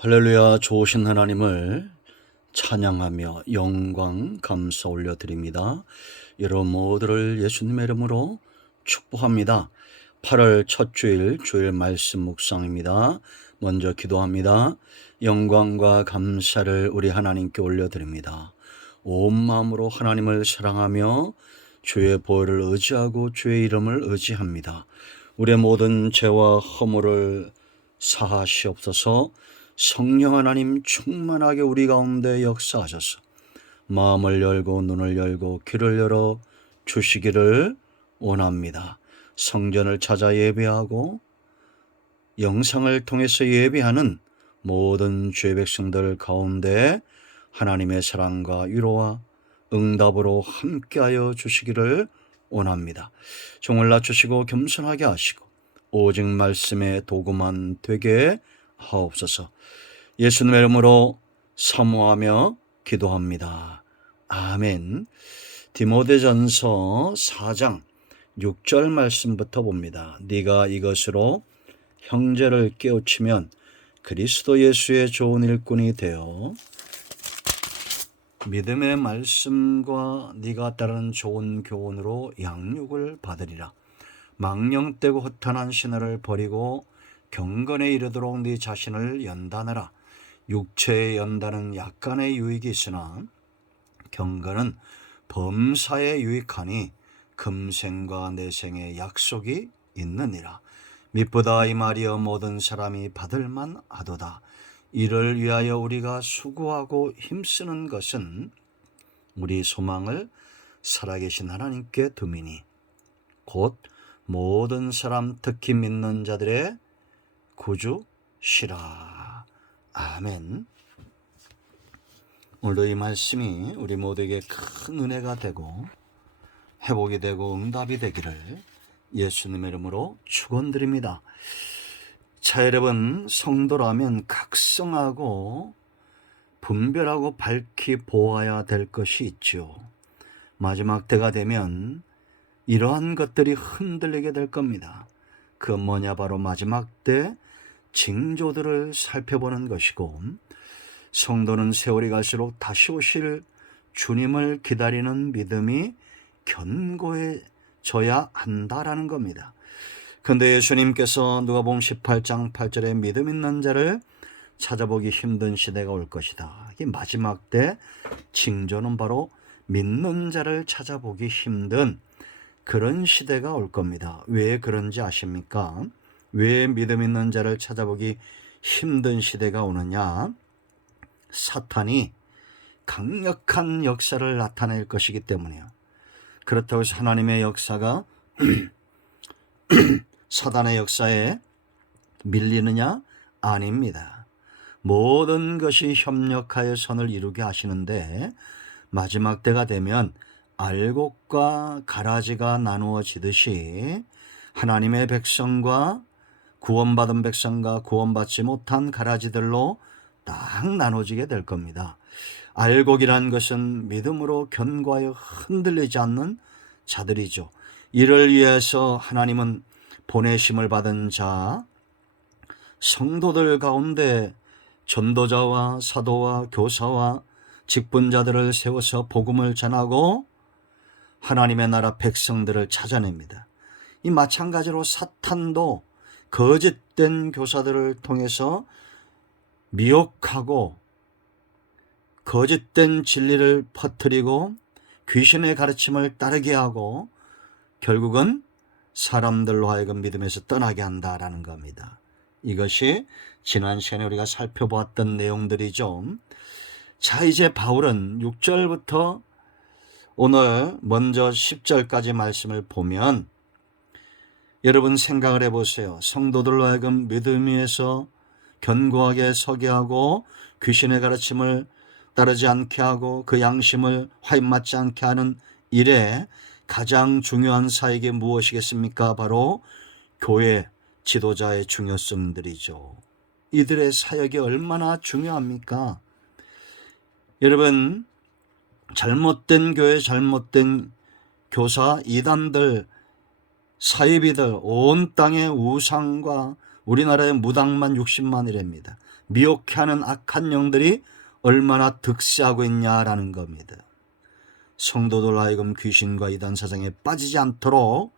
할렐루야. 좋으신 하나님을 찬양하며 영광 감사 올려드립니다. 여러분 모두를 예수님의 이름으로 축복합니다. 8월 첫 주일 말씀 묵상입니다. 먼저 기도합니다. 영광과 감사를 우리 하나님께 올려드립니다. 온 마음으로 하나님을 사랑하며 주의 보혈을 의지하고 주의 이름을 의지합니다. 우리의 모든 죄와 허물을 사하시옵소서. 성령 하나님 충만하게 우리 가운데 역사하셔서 마음을 열고 눈을 열고 귀를 열어 주시기를 원합니다. 성전을 찾아 예배하고 영상을 통해서 예배하는 모든 주의 백성들 가운데 하나님의 사랑과 위로와 응답으로 함께하여 주시기를 원합니다. 종을 낮추시고 겸손하게 하시고 오직 말씀의 도구만 되게 하옵소서. 예수님의 이름으로 사모하며 기도합니다. 아멘. 디모데전서 4장 6절 말씀부터 봅니다. 네가 이것으로 형제를 깨우치면 그리스도 예수의 좋은 일꾼이 되어 믿음의 말씀과 네가 따르는 좋은 교훈으로 양육을 받으리라. 망령되고 허탄한 신화를 버리고 경건에 이르도록 네 자신을 연단하라. 육체의 연단은 약간의 유익이 있으나 경건은 범사에 유익하니 금생과 내생의 약속이 있느니라. mit보다 이 말이여 모든 사람이 받을만 하도다. 이를 위하여 우리가 수고하고 힘쓰는 것은 우리 소망을 살아계신 하나님께 둠이니 곧 모든 사람 특히 믿는 자들의 구주시라. 아멘. 오늘도 이 말씀이 우리 모두에게 큰 은혜가 되고 회복이 되고 응답이 되기를 예수님의 이름으로 축원드립니다. 자, 여러분, 성도라면 각성하고 분별하고 밝히 보아야 될 것이 있죠. 마지막 때가 되면 이러한 것들이 흔들리게 될 겁니다. 그 뭐냐, 바로 마지막 때 징조들을 살펴보는 것이고, 성도는 세월이 갈수록 다시 오실 주님을 기다리는 믿음이 견고해져야 한다라는 겁니다. 그런데 예수님께서 누가복음 18장 8절에 믿음 있는 자를 찾아보기 힘든 시대가 올 것이다. 이 마지막 때 징조는 바로 믿는 자를 찾아보기 힘든 그런 시대가 올 겁니다. 왜 그런지 아십니까? 왜 믿음 있는 자를 찾아보기 힘든 시대가 오느냐? 사탄이 강력한 역사를 나타낼 것이기 때문이에요. 그렇다고 해서 하나님의 역사가 사단의 역사에 밀리느냐? 아닙니다. 모든 것이 협력하여 선을 이루게 하시는데 마지막 때가 되면 알곡과 가라지가 나누어지듯이 하나님의 백성과 구원받은 백성과 구원받지 못한 가라지들로 딱 나눠지게 될 겁니다. 알곡이란 것은 믿음으로 견고하여 흔들리지 않는 자들이죠. 이를 위해서 하나님은 보내심을 받은 자, 성도들 가운데 전도자와 사도와 교사와 직분자들을 세워서 복음을 전하고 하나님의 나라 백성들을 찾아냅니다. 이 마찬가지로 사탄도 거짓된 교사들을 통해서 미혹하고 거짓된 진리를 퍼뜨리고 귀신의 가르침을 따르게 하고 결국은 사람들로 하여금 믿음에서 떠나게 한다라는 겁니다. 이것이 지난 시간에 우리가 살펴보았던 내용들이죠. 자, 이제 바울은 6절부터 오늘 먼저 10절까지 말씀을 보면 여러분 생각을 해보세요. 성도들로 하여금 믿음 위에서 견고하게 서게 하고 귀신의 가르침을 따르지 않게 하고 그 양심을 화인맞지 않게 하는 일에 가장 중요한 사역이 무엇이겠습니까? 바로 교회 지도자의 중요성들이죠. 이들의 사역이 얼마나 중요합니까? 여러분, 잘못된 교회, 잘못된 교사, 이단들, 사이비들, 온 땅의 우상과 우리나라의 무당만 60만이랍니다. 미혹해하는 악한 영들이 얼마나 득세하고 있냐라는 겁니다. 성도들 하여금 귀신과 이단 사상에 빠지지 않도록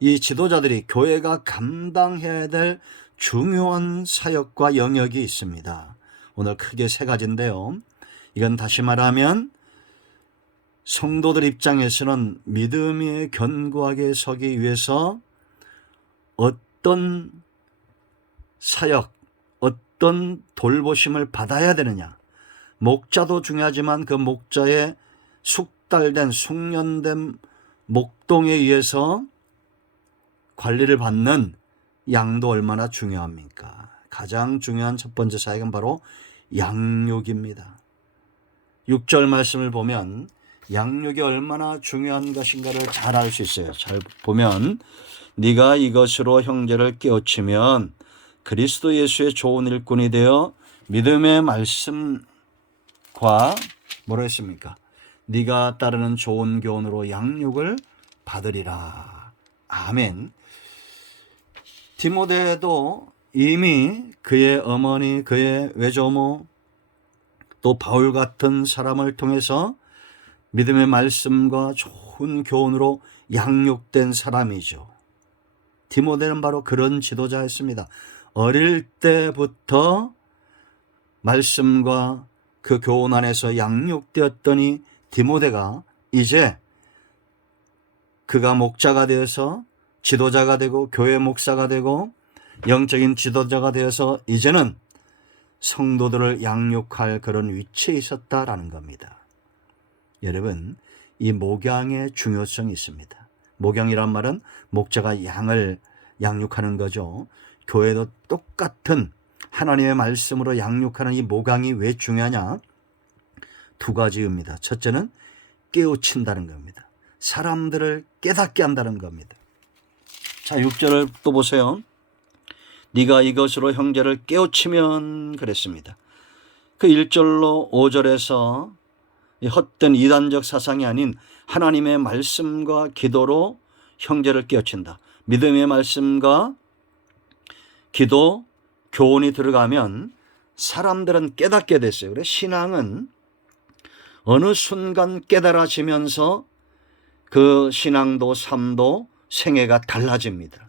이 지도자들이 교회가 감당해야 될 중요한 사역과 영역이 있습니다. 오늘 크게 세 가지인데요. 이건 다시 말하면 성도들 입장에서는 믿음에 견고하게 서기 위해서 어떤 사역, 어떤 돌보심을 받아야 되느냐. 목자도 중요하지만 그 목자의 숙달된 숙련된 목동에 의해서 관리를 받는 양도 얼마나 중요합니까? 가장 중요한 첫 번째 사역은 바로 양육입니다. 6절 말씀을 보면 양육이 얼마나 중요한 것인가를 잘 알 수 있어요. 잘 보면 네가 이것으로 형제를 깨우치면 그리스도 예수의 좋은 일꾼이 되어 믿음의 말씀과 뭐라 했습니까? 네가 따르는 좋은 교훈으로 양육을 받으리라. 아멘. 디모데도 이미 그의 어머니, 그의 외조모, 또 바울 같은 사람을 통해서 믿음의 말씀과 좋은 교훈으로 양육된 사람이죠. 디모데는 바로 그런 지도자였습니다. 어릴 때부터 말씀과 그 교훈 안에서 양육되었더니 디모데가 이제 그가 목자가 되어서 지도자가 되고 교회 목사가 되고 영적인 지도자가 되어서 이제는 성도들을 양육할 그런 위치에 있었다라는 겁니다. 여러분, 이 목양의 중요성이 있습니다. 목양이란 말은 목자가 양을 양육하는 거죠. 교회도 똑같은 하나님의 말씀으로 양육하는 이 목양이 왜 중요하냐? 두 가지입니다. 첫째는 깨우친다는 겁니다. 사람들을 깨닫게 한다는 겁니다. 자, 6절을 또 보세요. 네가 이것으로 형제를 깨우치면 그랬습니다. 그 1절로 5절에서 헛된 이단적 사상이 아닌 하나님의 말씀과 기도로 형제를 깨우친다. 믿음의 말씀과 기도, 교훈이 들어가면 사람들은 깨닫게 됐어요. 그래서 신앙은 어느 순간 깨달아지면서 그 신앙도 삶도 생애가 달라집니다.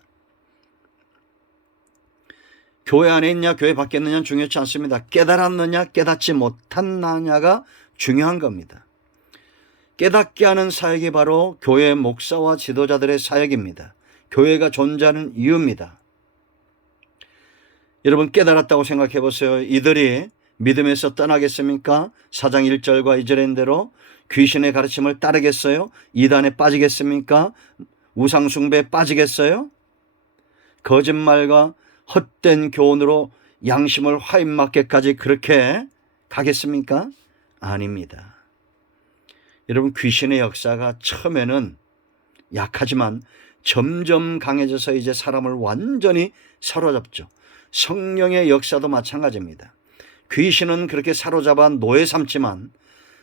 교회 안에 있냐 교회 밖에 있느냐는 중요치 않습니다. 깨달았느냐 깨닫지 못했느냐가 중요한 겁니다. 깨닫게 하는 사역이 바로 교회 목사와 지도자들의 사역입니다. 교회가 존재하는 이유입니다. 여러분 깨달았다고 생각해 보세요. 이들이 믿음에서 떠나겠습니까? 4장 1절과 2절인 대로 귀신의 가르침을 따르겠어요? 이단에 빠지겠습니까? 우상숭배에 빠지겠어요? 거짓말과 헛된 교훈으로 양심을 화인맞게까지 그렇게 가겠습니까? 아닙니다. 여러분 귀신의 역사가 처음에는 약하지만 점점 강해져서 이제 사람을 완전히 사로잡죠. 성령의 역사도 마찬가지입니다. 귀신은 그렇게 사로잡아 노예 삼지만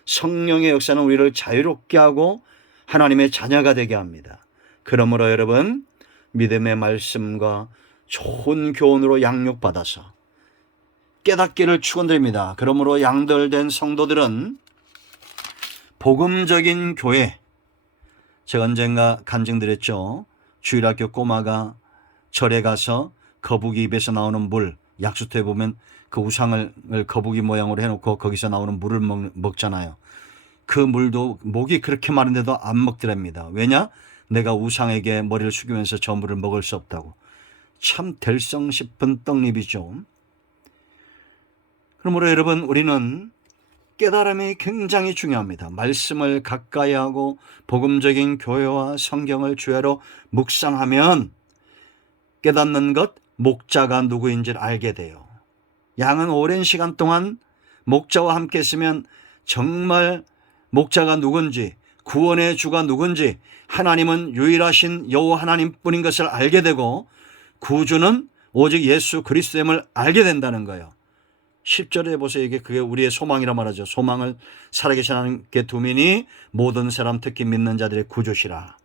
성령의 역사는 우리를 자유롭게 하고 하나님의 자녀가 되게 합니다. 그러므로 여러분 믿음의 말씀과 좋은 교훈으로 양육받아서 깨닫기를 축원드립니다. 그러므로 양들된 성도들은 복음적인 교회, 제가 언젠가 간증드렸죠. 주일학교 꼬마가 절에 가서 거북이 입에서 나오는 물, 약수터에 보면 그 우상을 거북이 모양으로 해놓고 거기서 나오는 물을 먹잖아요. 그 물도 목이 그렇게 마른데도 안 먹더랍니다. 왜냐? 내가 우상에게 머리를 숙이면서 저 물을 먹을 수 없다고. 참 될성 싶은 떡잎이죠. 그러므로 여러분 우리는 깨달음이 굉장히 중요합니다. 말씀을 가까이 하고 복음적인 교회와 성경을 주야로 묵상하면 깨닫는 것, 목자가 누구인지를 알게 돼요. 양은 오랜 시간 동안 목자와 함께 있으면 정말 목자가 누군지, 구원의 주가 누군지, 하나님은 유일하신 여호와 하나님뿐인 것을 알게 되고 구주는 오직 예수 그리스도임을 알게 된다는 거예요. 10절에 보세요. 이게 그게 우리의 소망이라 말하죠. 소망을 살아계신 하나님께 두미니 모든 사람 특히 믿는 자들의 구주시라.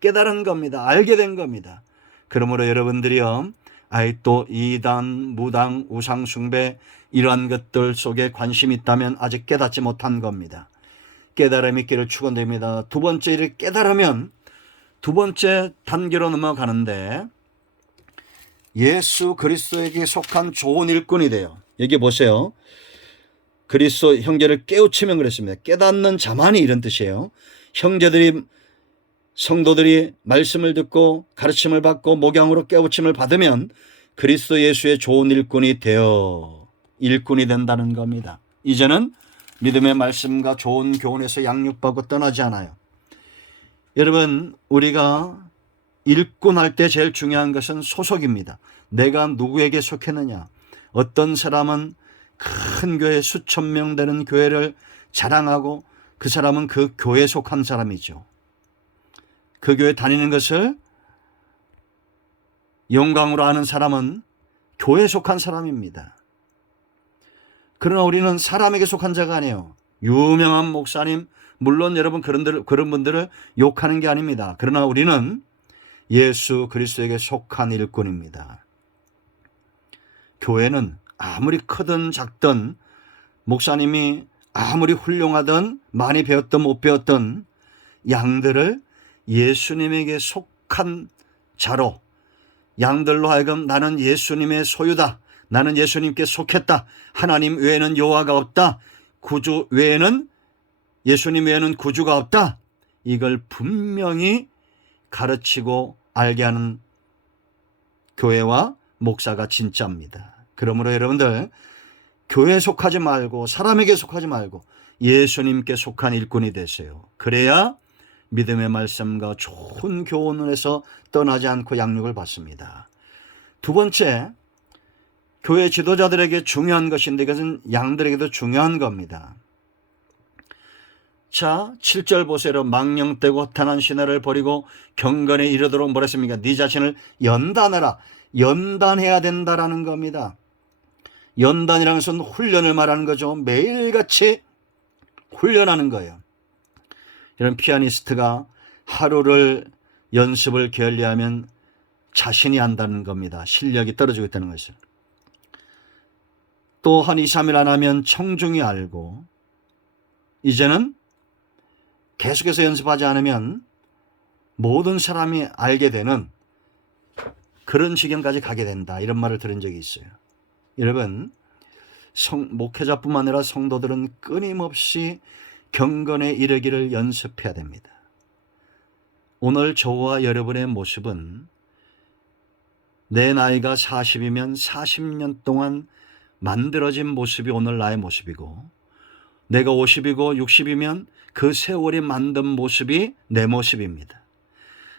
깨달은 겁니다. 알게 된 겁니다. 그러므로 여러분들이요 또 이단, 무당, 우상숭배 이러한 것들 속에 관심이 있다면 아직 깨닫지 못한 겁니다. 깨달음이 있기를 축원드립니다. 두 번째, 이를 깨달으면 두 번째 단계로 넘어가는데 예수 그리스도에게 속한 좋은 일꾼이 돼요. 여기 보세요. 그리스도 형제를 깨우치면 그랬습니다. 깨닫는 자만이 이런 뜻이에요. 형제들이 성도들이 말씀을 듣고 가르침을 받고 목양으로 깨우침을 받으면 그리스도 예수의 좋은 일꾼이 되어 일꾼이 된다는 겁니다. 이제는 믿음의 말씀과 좋은 교훈에서 양육받고 떠나지 않아요. 여러분, 우리가 일꾼할 때 제일 중요한 것은 소속입니다. 내가 누구에게 속했느냐. 어떤 사람은 큰 교회 수천 명 되는 교회를 자랑하고 그 사람은 그 교회에 속한 사람이죠. 그 교회 다니는 것을 영광으로 아는 사람은 교회에 속한 사람입니다. 그러나 우리는 사람에게 속한 자가 아니에요. 유명한 목사님, 물론 여러분 그런 분들을 욕하는 게 아닙니다. 그러나 우리는 예수 그리스도에게 속한 일꾼입니다. 교회는 아무리 크든 작든 목사님이 아무리 훌륭하든 많이 배웠든 못 배웠든 양들을 예수님에게 속한 자로 양들로 하여금 나는 예수님의 소유다. 나는 예수님께 속했다. 하나님 외에는 여호와가 없다. 구주 외에는 예수님 외에는 구주가 없다. 이걸 분명히 가르치고 알게 하는 교회와 목사가 진짜입니다. 그러므로 여러분들 교회에 속하지 말고 사람에게 속하지 말고 예수님께 속한 일꾼이 되세요. 그래야 믿음의 말씀과 좋은 교훈을 해서 떠나지 않고 양육을 받습니다. 두 번째, 교회 지도자들에게 중요한 것인데 이것은 양들에게도 중요한 겁니다. 자, 7절 보세요. 망령되고 허탄한 신화를 버리고 경건에 이르도록 뭐라 했습니까? 네 자신을 연단하라. 연단해야 된다라는 겁니다. 연단이라는 것은 훈련을 말하는 거죠. 매일같이 훈련하는 거예요. 이런 피아니스트가 하루를 연습을 게을리하면 자신이 한다는 겁니다. 실력이 떨어지고 있다는 것을. 또 한 2, 3일 안 하면 청중이 알고 이제는 계속해서 연습하지 않으면 모든 사람이 알게 되는 그런 지경까지 가게 된다. 이런 말을 들은 적이 있어요. 여러분, 목회자뿐만 아니라 성도들은 끊임없이 경건에 이르기를 연습해야 됩니다. 오늘 저와 여러분의 모습은 내 나이가 40이면 40년 동안 만들어진 모습이 오늘 나의 모습이고 내가 50이고 60이면 그 세월이 만든 모습이 내 모습입니다.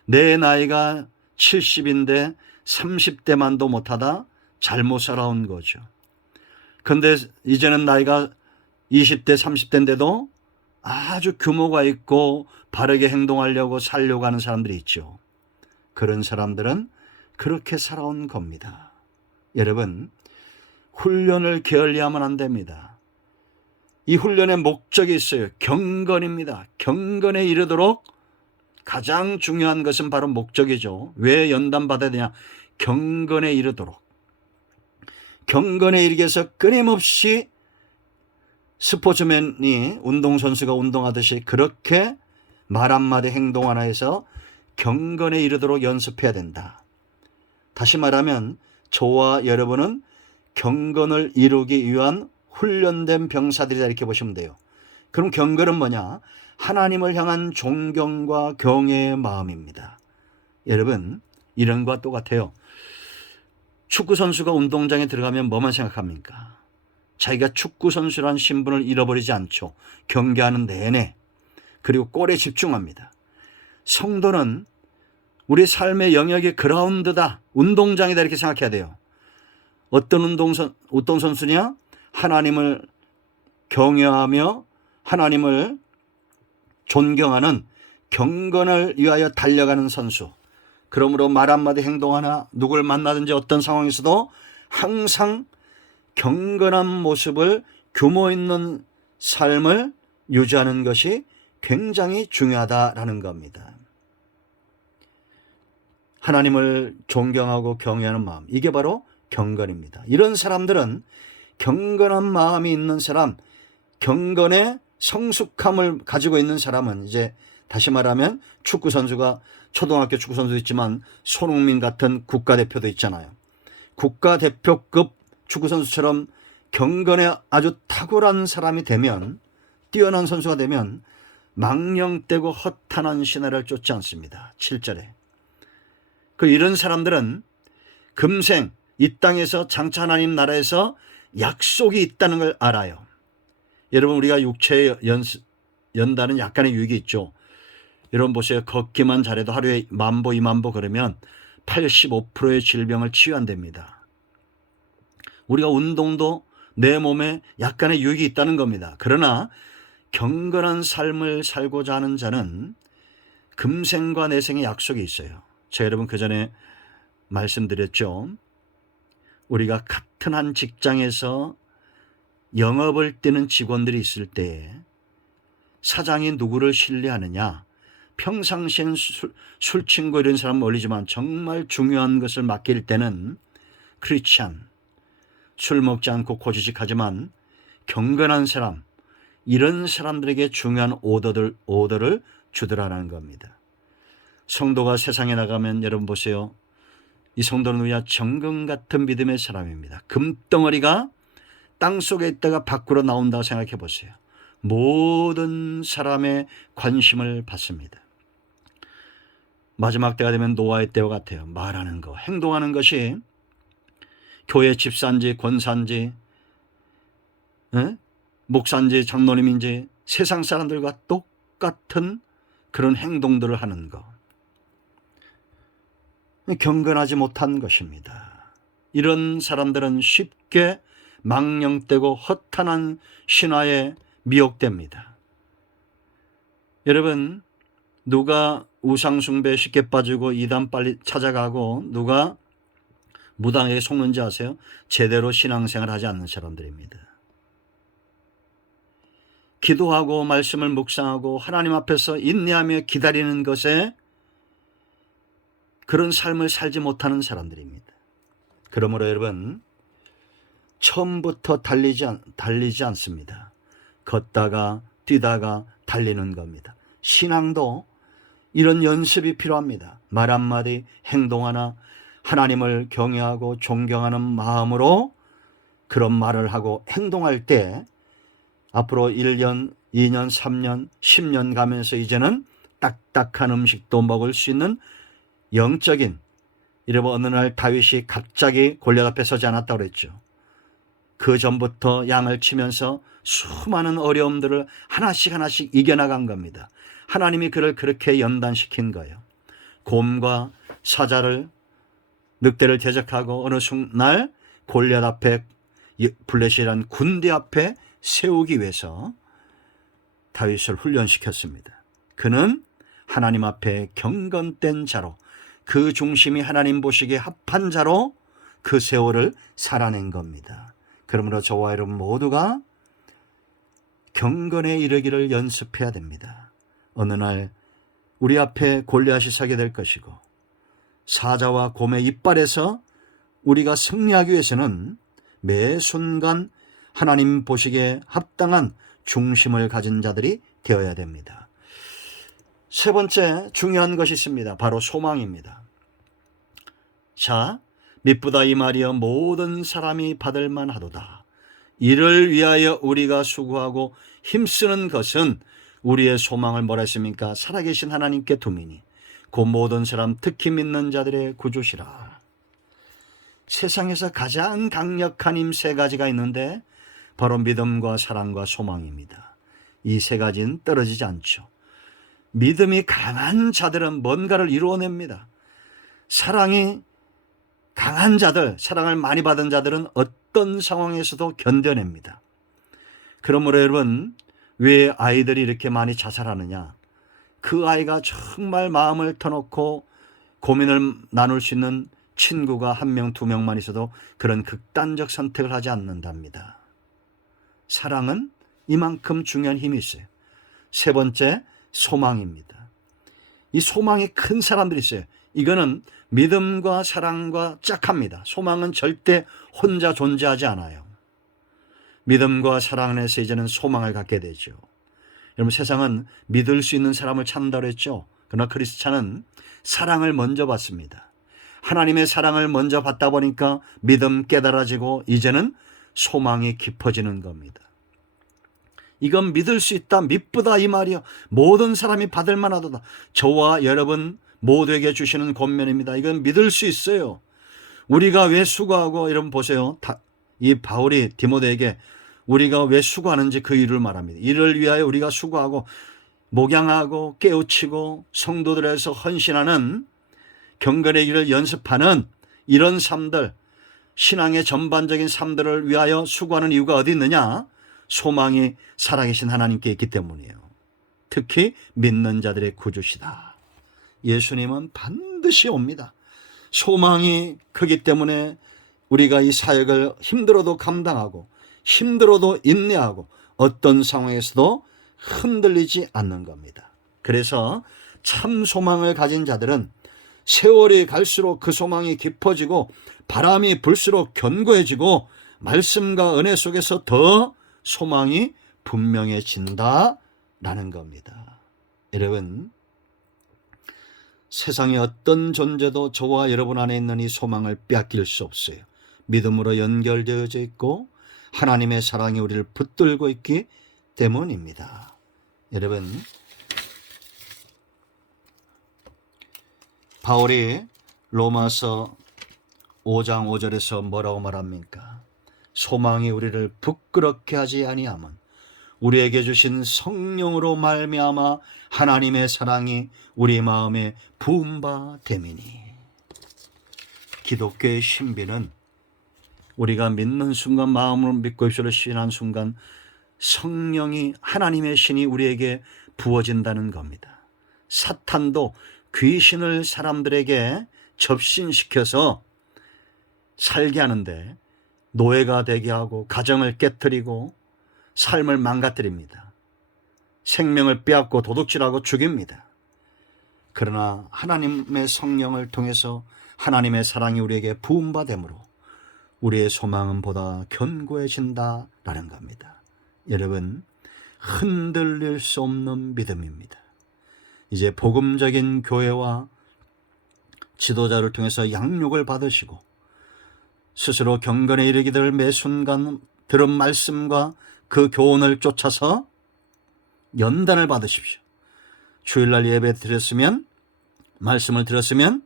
내 나이가 70인데 30대만도 못하다 잘못 살아온 거죠. 근데 이제는 나이가 20대 30대인데도 아주 규모가 있고 바르게 행동하려고 살려고 하는 사람들이 있죠. 그런 사람들은 그렇게 살아온 겁니다. 여러분, 훈련을 게을리하면 안 됩니다. 이 훈련의 목적이 있어요. 경건입니다. 경건에 이르도록 가장 중요한 것은 바로 목적이죠. 왜 연단받아야 되냐? 경건에 이르도록. 경건에 이르기 위해서 끊임없이 스포츠맨이 운동선수가 운동하듯이 그렇게 말 한마디 행동 하나에서 경건에 이르도록 연습해야 된다. 다시 말하면 저와 여러분은 경건을 이루기 위한 훈련된 병사들이다 이렇게 보시면 돼요. 그럼 경건은 뭐냐? 하나님을 향한 존경과 경외의 마음입니다. 여러분, 이런 것과 똑같아요. 축구선수가 운동장에 들어가면 뭐만 생각합니까? 자기가 축구선수란 신분을 잃어버리지 않죠. 경기하는 내내. 그리고 골에 집중합니다. 성도는 우리 삶의 영역이 그라운드다. 운동장이다 이렇게 생각해야 돼요. 어떤 선수냐? 하나님을 경외하며 하나님을 존경하는 경건을 위하여 달려가는 선수. 그러므로 말 한마디 행동 하나 누굴 만나든지 어떤 상황에서도 항상 경건한 모습을 규모 있는 삶을 유지하는 것이 굉장히 중요하다라는 겁니다. 하나님을 존경하고 경외하는 마음, 이게 바로 경건입니다. 이런 사람들은 경건한 마음이 있는 사람, 경건의 성숙함을 가지고 있는 사람은 이제 다시 말하면 축구 선수가 초등학교 축구 선수도 있지만 손흥민 같은 국가대표도 있잖아요. 국가대표급 축구 선수처럼 경건에 아주 탁월한 사람이 되면, 뛰어난 선수가 되면 망령되고 허탄한 신하를 쫓지 않습니다. 7절에. 이런 사람들은 금생 이 땅에서 장차 하나님 나라에서 약속이 있다는 걸 알아요. 여러분, 우리가 육체에 연다는 약간의 유익이 있죠. 여러분 보세요. 걷기만 잘해도 하루에 10,000보 20,000보 걸으면 85%의 질병을 치유한답니다. 우리가 운동도 내 몸에 약간의 유익이 있다는 겁니다. 그러나 경건한 삶을 살고자 하는 자는 금생과 내생의 약속이 있어요. 제가 여러분 그전에 말씀드렸죠. 우리가 같은 한 직장에서 영업을 뛰는 직원들이 있을 때 사장이 누구를 신뢰하느냐, 평상시엔 술 친구 이런 사람 올리지만 정말 중요한 것을 맡길 때는 크리스찬, 술 먹지 않고 고지식하지만 경건한 사람, 이런 사람들에게 중요한 오더를 주더라는 겁니다. 성도가 세상에 나가면 여러분 보세요. 이 성도는 우리가 정금 같은 믿음의 사람입니다. 금덩어리가 땅속에 있다가 밖으로 나온다고 생각해 보세요. 모든 사람의 관심을 받습니다. 마지막 때가 되면 노아의 때와 같아요. 말하는 거, 행동하는 것이 교회 집사인지 권사인지 목사인지 장로님인지 세상 사람들과 똑같은 그런 행동들을 하는 것, 경건하지 못한 것입니다. 이런 사람들은 쉽게 망령되고 허탄한 신화에 미혹됩니다. 여러분, 누가 우상숭배에 쉽게 빠지고 이단 빨리 찾아가고 누가 무당에게 속는지 아세요? 제대로 신앙생활 하지 않는 사람들입니다. 기도하고 말씀을 묵상하고 하나님 앞에서 인내하며 기다리는 것에 그런 삶을 살지 못하는 사람들입니다. 그러므로 여러분, 처음부터 달리지 않습니다. 걷다가 뛰다가 달리는 겁니다. 신앙도 이런 연습이 필요합니다. 말 한마디, 행동 하나, 하나님을 경외하고 존경하는 마음으로 그런 말을 하고 행동할 때 앞으로 1년, 2년, 3년, 10년 가면서 이제는 딱딱한 음식도 먹을 수 있는 영적인, 이러면 어느 날 다윗이 갑자기 골리앗 앞에 서지 않았다고 그랬죠. 그 전부터 양을 치면서 수많은 어려움들을 하나씩 이겨나간 겁니다. 하나님이 그를 그렇게 연단시킨 거예요. 곰과 사자를, 늑대를 대적하고 어느 날 골리앗 앞에, 블레셋이라는 군대 앞에 세우기 위해서 다윗을 훈련시켰습니다. 그는 하나님 앞에 경건된 자로, 그 중심이 하나님 보시기에 합한 자로 그 세월을 살아낸 겁니다. 그러므로 저와 여러분 모두가 경건에 이르기를 연습해야 됩니다. 어느 날 우리 앞에 골리앗이 서게 될 것이고 사자와 곰의 이빨에서 우리가 승리하기 위해서는 매 순간 하나님 보시기에 합당한 중심을 가진 자들이 되어야 됩니다. 세 번째 중요한 것이 있습니다. 바로 소망입니다. 자, 미쁘다 이 말이여 모든 사람이 받을 만하도다. 이를 위하여 우리가 수고하고 힘쓰는 것은 우리의 소망을 뭐라 했습니까? 살아계신 하나님께 두미니 곧 모든 사람 특히 믿는 자들의 구주시라. 세상에서 가장 강력한 힘 세 가지가 있는데 바로 믿음과 사랑과 소망입니다. 이 세 가지는 떨어지지 않죠. 믿음이 강한 자들은 뭔가를 이루어냅니다. 사랑이 강한 자들, 사랑을 많이 받은 자들은 어떤 상황에서도 견뎌냅니다. 그러므로 여러분, 왜 아이들이 이렇게 많이 자살하느냐? 그 아이가 정말 마음을 터놓고 고민을 나눌 수 있는 친구가 1명, 2명만 있어도 그런 극단적 선택을 하지 않는답니다. 사랑은 이만큼 중요한 힘이 있어요. 세 번째, 소망입니다. 이 소망이 큰 사람들이 있어요. 이거는 믿음과 사랑과 짝합니다. 소망은 절대 혼자 존재하지 않아요. 믿음과 사랑 안에서 이제는 소망을 갖게 되죠. 여러분, 세상은 믿을 수 있는 사람을 찾는다고 했죠. 그러나 크리스찬은 사랑을 먼저 받습니다. 하나님의 사랑을 먼저 받다 보니까 믿음 깨달아지고 이제는 소망이 깊어지는 겁니다. 이건 믿을 수 있다, 믿보다 이 말이요. 모든 사람이 받을 만하도다. 저와 여러분 모두에게 주시는 권면입니다. 이건 믿을 수 있어요. 우리가 왜 수고하고, 여러분 보세요. 이 바울이 디모데에게 우리가 왜 수고하는지 그 이유를 말합니다. 이를 위하여 우리가 수고하고 목양하고 깨우치고 성도들에서 헌신하는 경건의 길을 연습하는 이런 삶들, 신앙의 전반적인 삶들을 위하여 수고하는 이유가 어디 있느냐? 소망이 살아계신 하나님께 있기 때문이에요. 특히 믿는 자들의 구주시다. 예수님은 반드시 옵니다. 소망이 크기 때문에 우리가 이 사역을 힘들어도 감당하고 힘들어도 인내하고 어떤 상황에서도 흔들리지 않는 겁니다. 그래서 참 소망을 가진 자들은 세월이 갈수록 그 소망이 깊어지고 바람이 불수록 견고해지고 말씀과 은혜 속에서 더 소망이 분명해진다라는 겁니다. 여러분, 세상의 어떤 존재도 저와 여러분 안에 있는 이 소망을 빼앗길 수 없어요. 믿음으로 연결되어져 있고 하나님의 사랑이 우리를 붙들고 있기 때문입니다. 여러분, 바울이 로마서 5장 5절에서 뭐라고 말합니까? 소망이 우리를 부끄럽게 하지 아니함은 우리에게 주신 성령으로 말미암아 하나님의 사랑이 우리 마음에 부은 바 됨이니. 기독교의 신비는 우리가 믿는 순간, 마음으로 믿고 입술로 신한 순간 성령이, 하나님의 신이 우리에게 부어진다는 겁니다. 사탄도 귀신을 사람들에게 접신시켜서 살게 하는데 노예가 되게 하고 가정을 깨뜨리고 삶을 망가뜨립니다. 생명을 빼앗고 도둑질하고 죽입니다. 그러나 하나님의 성령을 통해서 하나님의 사랑이 우리에게 부은 바 되므로 우리의 소망은 보다 견고해진다라는 겁니다. 여러분, 흔들릴 수 없는 믿음입니다. 이제 복음적인 교회와 지도자를 통해서 양육을 받으시고 스스로 경건에 이르기를 매 순간 들은 말씀과 그 교훈을 쫓아서 연단을 받으십시오. 주일날 예배 드렸으면, 말씀을 들었으면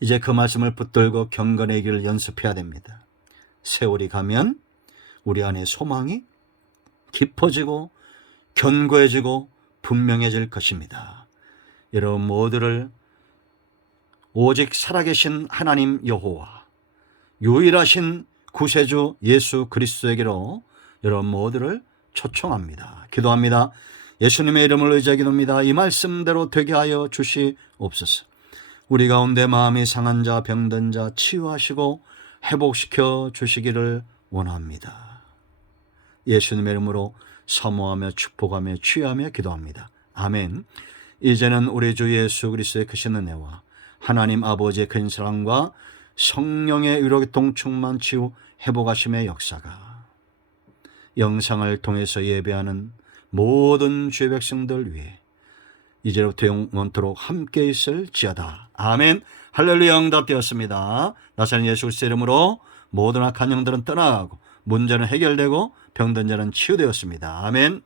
이제 그 말씀을 붙들고 경건의 길을 연습해야 됩니다. 세월이 가면 우리 안에 소망이 깊어지고 견고해지고 분명해질 것입니다. 여러분 모두를 오직 살아계신 하나님 여호와, 유일하신 구세주 예수 그리스도에게로 여러분 모두를 초청합니다. 기도합니다. 예수님의 이름을 의지하여 기도합니다. 이 말씀대로 되게 하여 주시옵소서. 우리 가운데 마음이 상한 자, 병든 자 치유하시고 회복시켜 주시기를 원합니다. 예수님의 이름으로 사모하며 축복하며 취하며 기도합니다. 아멘. 이제는 우리 주 예수 그리스도의 크신 은혜와 하나님 아버지의 큰 사랑과 성령의 위로교통 충만 치유 회복하심의 역사가 영상을 통해서 예배하는 모든 주의 백성들 위해 이제부터 영원토록 함께 있을지어다. 아멘. 할렐루야. 응답되었습니다. 나사렛 예수 그리스도의 이름으로 모든 악한 영들은 떠나가고 문제는 해결되고 병든 자는 치유되었습니다. 아멘.